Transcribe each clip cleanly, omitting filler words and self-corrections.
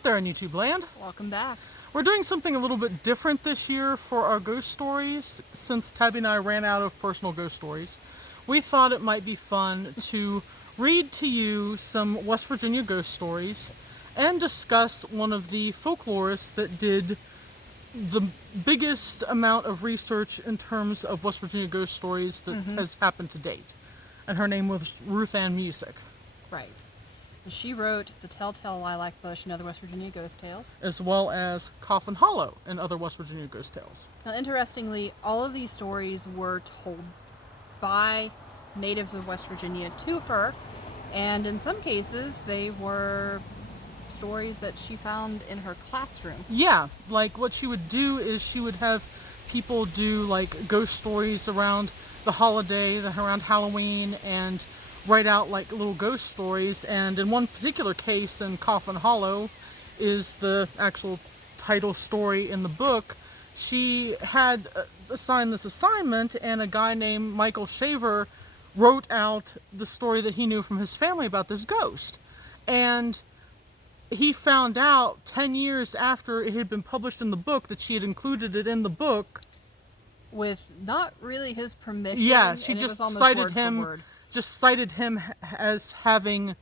out there in YouTube land? Welcome back. We're doing something a little bit different this year for our ghost stories. Since Tabby and I ran out of personal ghost stories, we thought it might be fun to read to you some West Virginia ghost stories and discuss one of the folklorists that did the biggest amount of research in terms of West Virginia ghost stories that has happened to date. And her name was Ruth Ann Musick. Right. She wrote The Telltale Lilac Bush and Other West Virginia Ghost Tales, as well as Coffin Hollow and Other West Virginia Ghost Tales. Now, interestingly, all of these stories were told by natives of West Virginia to her, and in some cases, they were stories that she found in her classroom. Yeah, like what she would do is she would have people do like ghost stories around the holiday, around Halloween, and write out like little ghost stories. And in one particular case in Coffin Hollow is the actual title story in the book. She had assigned this assignment, and a guy named Michael Shaver wrote out the story that he knew from his family about this ghost. And he found out 10 years after it had been published in the book that she had included it in the book with not really his permission. Yeah, she and just it was cited word. him as having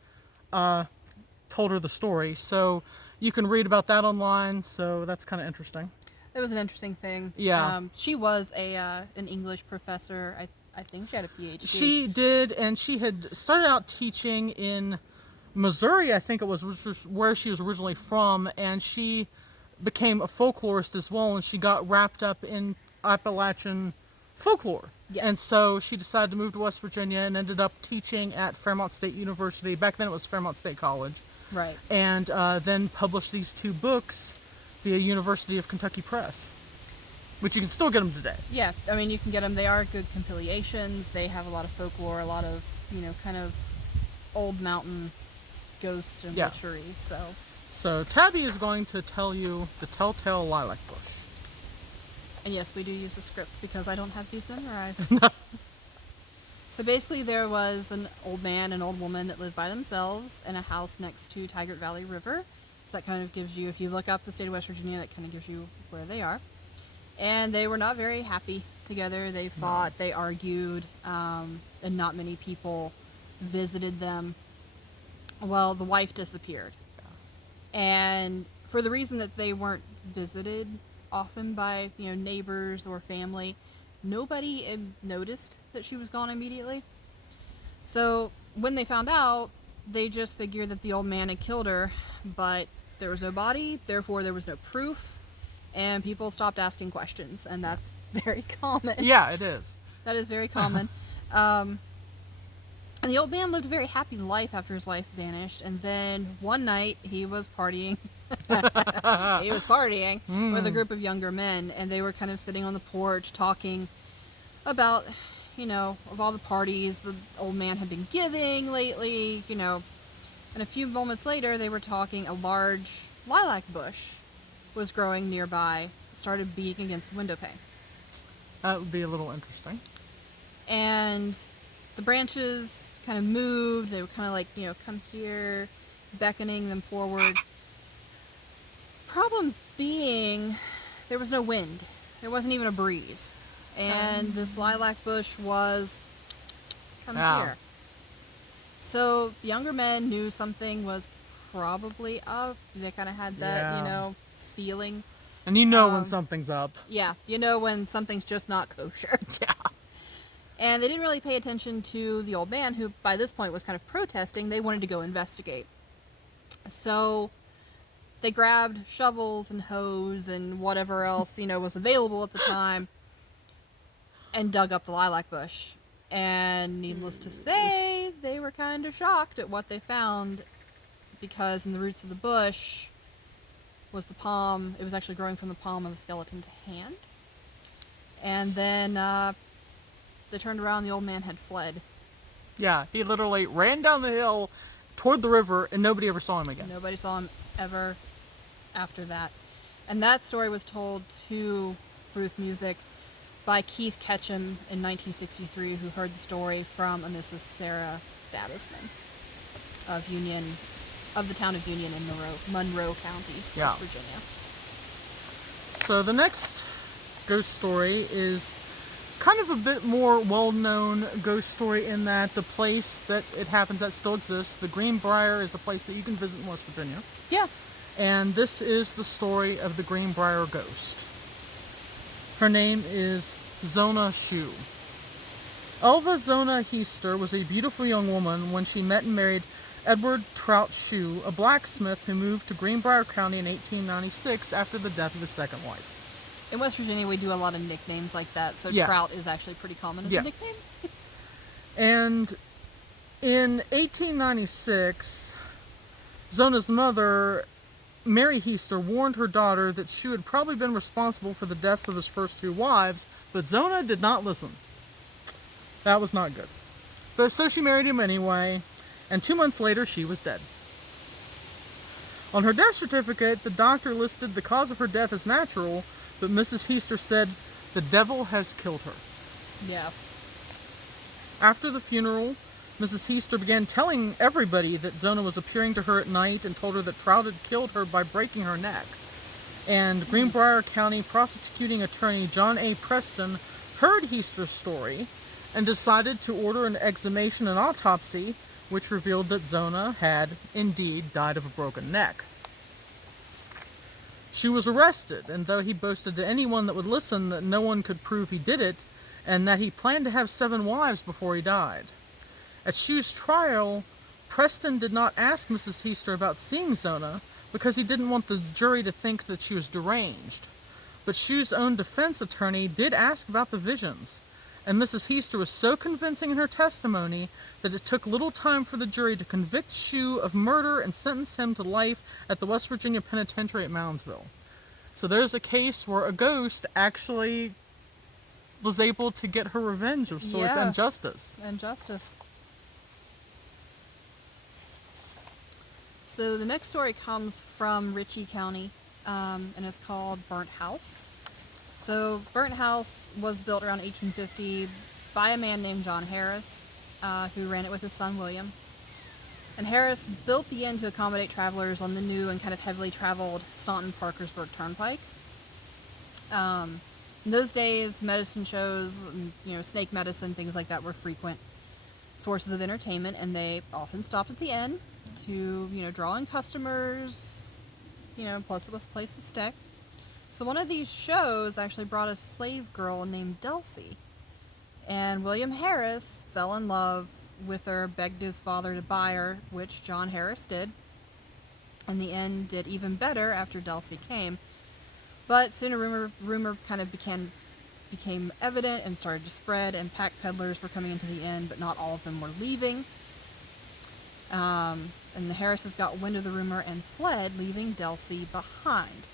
told her the story. So you can read about that online, so that's kind of interesting. It was an interesting thing. Yeah. She was an English professor. I think she had a PhD. She did, and she had started out teaching in Missouri, I think it was, which was where she was originally from, and she became a folklorist as well, and she got wrapped up in Appalachian folklore. Yes. And so she decided to move to West Virginia and ended up teaching at Fairmont State University. Back then it was Fairmont State College. Right. And then published these 2 books via University of Kentucky Press, which you can still get them today. Yeah, I mean, you can get them. They are good compilations. They have a lot of folklore, a lot of, kind of old mountain ghosts and witchery. So Tabby is going to tell you the Telltale Lilac Bush. And yes, we do use a script because I don't have these memorized. So basically there was an old man and old woman that lived by themselves in a house next to Tigert Valley River. So that kind of gives you, if you look up the state of West Virginia, that kind of gives you where they are. And they were not very happy together. They fought, they argued, and not many people visited them. Well, the wife disappeared. And for the reason that they weren't visited often by, neighbors or family, nobody had noticed that she was gone immediately. So when they found out, they just figured that the old man had killed her, but there was no body, therefore there was no proof, and people stopped asking questions, and that's very common. Yeah, it is. That is very common. And the old man lived a very happy life after his wife vanished, and then one night he was partying. He was partying with a group of younger men, and they were kind of sitting on the porch talking about, of all the parties the old man had been giving lately, and a few moments later they were talking. A large lilac bush was growing nearby, started beating against the window pane. That would be a little interesting. And the branches kind of moved. They were kind of like, come here, beckoning them forward. Problem being, there was no wind. There wasn't even a breeze. And this lilac bush was, come here. So the younger men knew something was probably up. They kind of had that, feeling. And when something's up. Yeah, when something's just not kosher. Yeah. And they didn't really pay attention to the old man, who by this point was kind of protesting. They wanted to go investigate. So they grabbed shovels and hoes and whatever else, was available at the time, and dug up the lilac bush. And needless to say, they were kind of shocked at what they found, because in the roots of the bush was the palm. It was actually growing from the palm of the skeleton's hand. And then they turned around, the old man had fled. Yeah, he literally ran down the hill toward the river, and nobody ever saw him again. Nobody saw him ever after that. And that story was told to Ruth Musick by Keith Ketchum in 1963, who heard the story from a Mrs. Sarah Dadisman of Union, of the town of Union in Monroe County, Yeah. West Virginia. So the next ghost story is kind of a bit more well-known ghost story in that the place that it happens at still exists. The Greenbrier is a place that you can visit in West Virginia. Yeah. And this is the story of the Greenbrier ghost. Her name is Zona Shue. Elva Zona Heister was a beautiful young woman when she met and married Edward Trout Shue, a blacksmith who moved to Greenbrier County in 1896 after the death of his second wife. In West Virginia, we do a lot of nicknames like that, so Yeah. Trout is actually pretty common as Yeah. a nickname. And in 1896, Zona's mother, Mary Heister, warned her daughter that Shue had probably been responsible for the deaths of his first two wives, but Zona did not listen. That was not good. But so she married him anyway, and 2 months later she was dead. On her death certificate, the doctor listed the cause of her death as natural, but Mrs. Heister said, "The devil has killed her." Yeah. After the funeral, Mrs. Heister began telling everybody that Zona was appearing to her at night and told her that Trout had killed her by breaking her neck. And Greenbrier County prosecuting attorney John A. Preston heard Heister's story and decided to order an exhumation and autopsy, which revealed that Zona had indeed died of a broken neck. She was arrested, and though he boasted to anyone that would listen that no one could prove he did it, and that he planned to have 7 wives before he died. At Shue's trial, Preston did not ask Mrs. Heister about seeing Zona because he didn't want the jury to think that she was deranged. But Shue's own defense attorney did ask about the visions, and Mrs. Heister was so convincing in her testimony that it took little time for the jury to convict Shue of murder and sentence him to life at the West Virginia Penitentiary at Moundsville. So there's a case where a ghost actually was able to get her revenge of sorts Yeah. and justice. And justice. So the next story comes from Ritchie County, and it's called Burnt House. So Burnt House was built around 1850 by a man named John Harris, who ran it with his son William. And Harris built the inn to accommodate travelers on the new and kind of heavily traveled Staunton-Parkersburg Turnpike. In those days, medicine shows, snake medicine, things like that were frequent sources of entertainment, and they often stopped at the inn to, draw in customers, plus it was a place to stay. So one of these shows actually brought a slave girl named Delcy, and William Harris fell in love with her, begged his father to buy her, which John Harris did, and the inn did even better after Delcy came. But soon a rumor kind of became evident and started to spread, and pack peddlers were coming into the inn, but not all of them were leaving. And the Harrises got wind of the rumor and fled, leaving Delcy behind.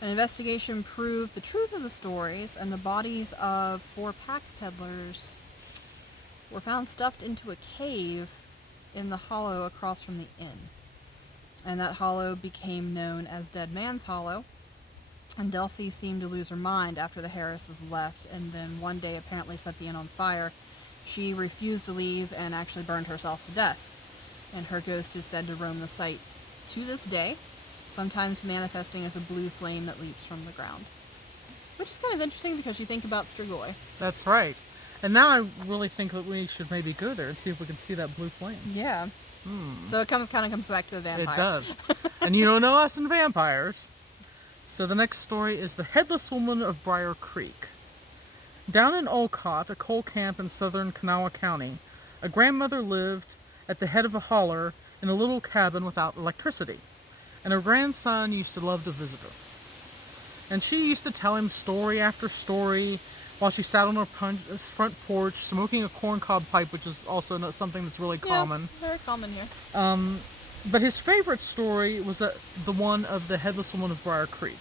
An investigation proved the truth of the stories, and the bodies of 4 pack peddlers were found stuffed into a cave in the hollow across from the inn. And that hollow became known as Dead Man's Hollow. And Delcy seemed to lose her mind after the Harrises left, and then one day apparently set the inn on fire. She refused to leave and actually burned herself to death. And her ghost is said to roam the site to this day, sometimes manifesting as a blue flame that leaps from the ground. Which is kind of interesting because you think about Strigoi. That's right. And now I really think that we should maybe go there and see if we can see that blue flame. Yeah. So it kind of comes back to the vampire. It does. And you don't know us and vampires. So the next story is The Headless Woman of Briar Creek. Down in Olcott, a coal camp in southern Kanawha County, a grandmother lived at the head of a holler in a little cabin without electricity, and her grandson used to love to visit her. And she used to tell him story after story while she sat on her front porch smoking a corncob pipe, which is also not something that's really common. Yeah, very common here. But his favorite story was the one of the Headless Woman of Briar Creek.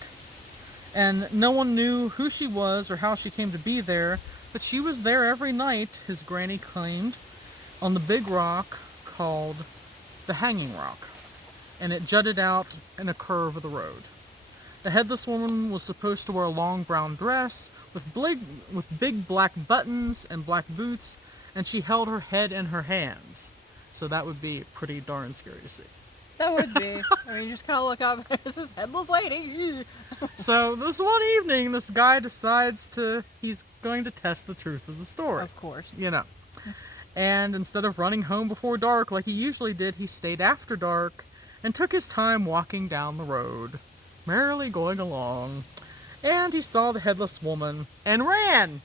And no one knew who she was or how she came to be there, but she was there every night, his granny claimed, on the big rock called the Hanging Rock. And it jutted out in a curve of the road. The Headless Woman was supposed to wear a long brown dress with big black buttons and black boots, and she held her head in her hands. So that would be pretty darn scary to see. That would be. I mean, you just kind of look up, there's this headless lady. So this one evening, this guy decides he's going to test the truth of the story. Of course. You know. And instead of running home before dark like he usually did, he stayed after dark and took his time walking down the road, merrily going along. And he saw the headless woman and ran.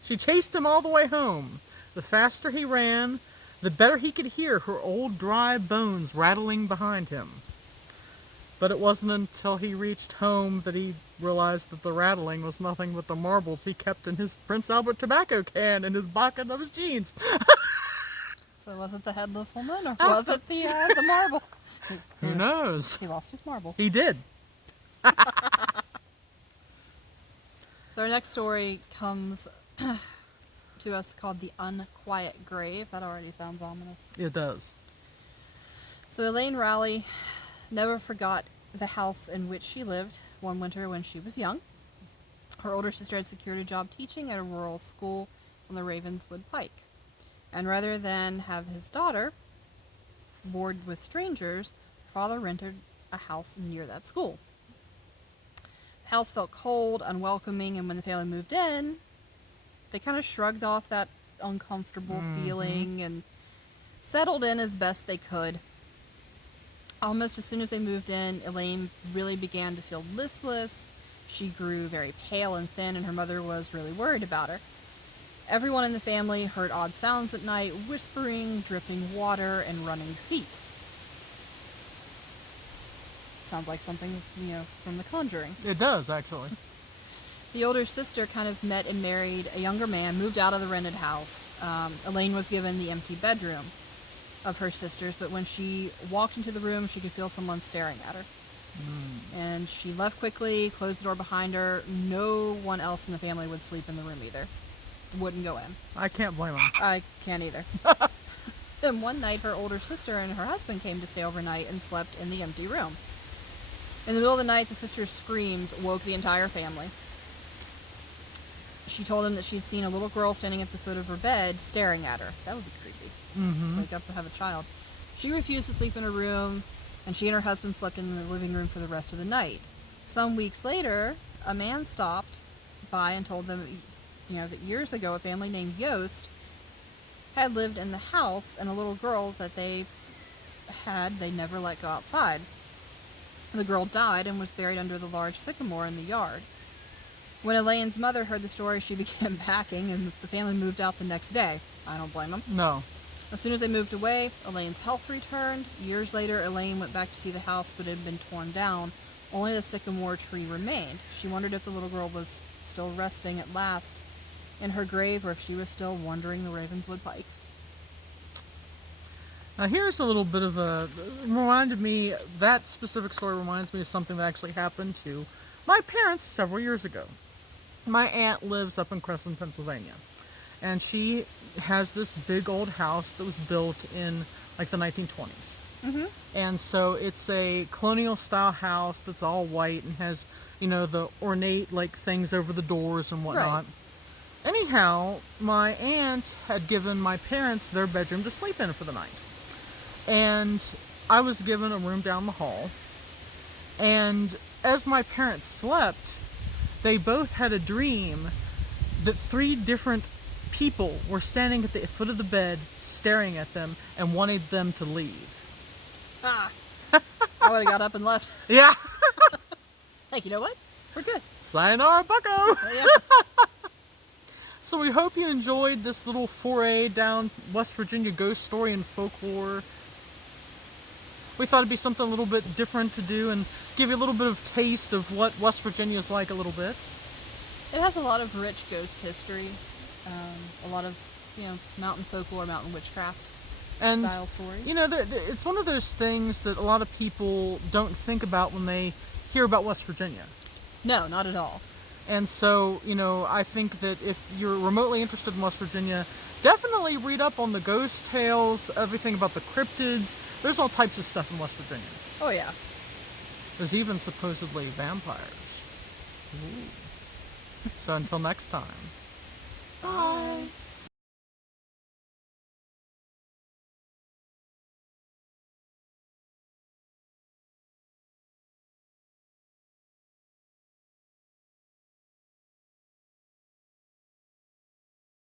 She chased him all the way home. The faster he ran, the better he could hear her old dry bones rattling behind him. But it wasn't until he reached home that he realized that the rattling was nothing but the marbles he kept in his Prince Albert tobacco can in his pocket of his jeans. So was it the headless woman, or was it the marble? Who knows? He lost his marbles. He did. So our next story comes to us called The Unquiet Grave. That already sounds ominous. It does. So Elaine Rowley never forgot the house in which she lived one winter when she was young. Her older sister had secured a job teaching at a rural school on the Ravenswood Pike. And rather than have his daughter board with strangers, her father rented a house near that school. The house felt cold, unwelcoming, and when the family moved in, they kind of shrugged off that uncomfortable feeling and settled in as best they could. Almost as soon as they moved in, Elaine really began to feel listless. She grew very pale and thin, and her mother was really worried about her. Everyone in the family heard odd sounds at night, whispering, dripping water, and running feet. Sounds like something, from The Conjuring. It does, actually. The older sister kind of met and married a younger man, moved out of the rented house. Elaine was given the empty bedroom of her sister's, but when she walked into the room, she could feel someone staring at her. And she left quickly, closed the door behind her. No one else in the family would sleep in the room either. Wouldn't go in. I can't blame him. I can't either. Then one night, her older sister and her husband came to stay overnight and slept in the empty room. In the middle of the night, the sister's screams woke the entire family. She told them that she'd seen a little girl standing at the foot of her bed staring at her. That would be creepy. Wake up to have a child. She refused to sleep in her room, and she and her husband slept in the living room for the rest of the night. Some weeks later, a man stopped by and told them, that years ago a family named Yost had lived in the house, and a little girl that they never let go outside. The girl died and was buried under the large sycamore in the yard. When Elaine's mother heard the story, she began packing, and the family moved out the next day. I don't blame them. No. As soon as they moved away, Elaine's health returned. Years later, Elaine went back to see the house, but it had been torn down. Only the sycamore tree remained. She wondered if the little girl was still resting at last in her grave, or if she was still wandering the Ravenswood Pike. Now here's a little bit of that specific story reminds me of something that actually happened to my parents several years ago. My aunt lives up in Crescent, Pennsylvania, and she has this big old house that was built in like the 1920s. And so it's a colonial style house that's all white and has, the ornate like things over the doors and whatnot. Right. Anyhow, my aunt had given my parents their bedroom to sleep in for the night. And I was given a room down the hall. And as my parents slept, they both had a dream that 3 different people were standing at the foot of the bed, staring at them, and wanted them to leave. I would have got up and left. Yeah. Hey, you know what? We're good. Sayonara, bucko. Yeah. So we hope you enjoyed this little foray down West Virginia ghost story and folklore. We thought it'd be something a little bit different to do and give you a little bit of taste of what West Virginia is like a little bit. It has a lot of rich ghost history, a lot of, mountain folklore, mountain witchcraft style stories. It's one of those things that a lot of people don't think about when they hear about West Virginia. No, not at all. And so, I think that if you're remotely interested in West Virginia, definitely read up on the ghost tales, everything about the cryptids. There's all types of stuff in West Virginia. Oh, yeah. There's even supposedly vampires. Ooh. So until next time. Bye.